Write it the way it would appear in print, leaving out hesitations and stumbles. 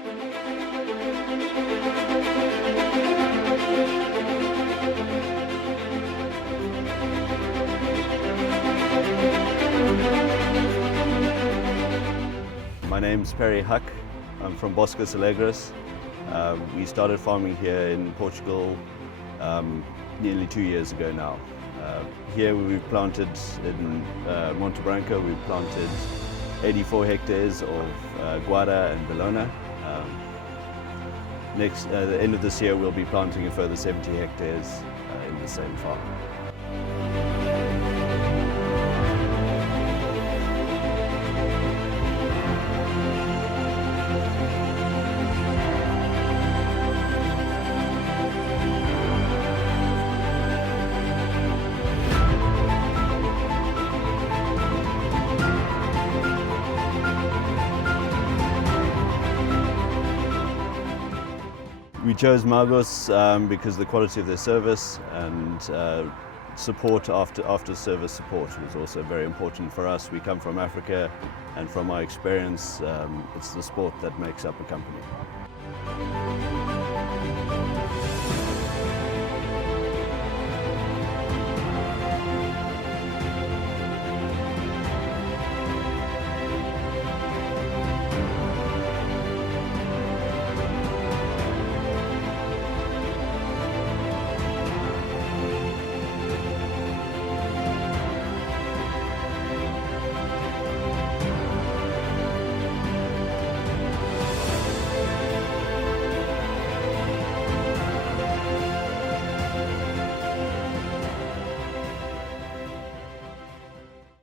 My name's Perry Huck. I'm from Bosques Alegres. We started farming here in Portugal nearly 2 years ago now. Here we've planted in Monte Branco, we've planted 84 hectares of Guarda and Bellona. At the end of this year we'll be planting a further 70 hectares in the same farm. We chose Magos because the quality of their service and support after service support was also very important for us. We come from Africa, and from my experience, it's the sport that makes up a company.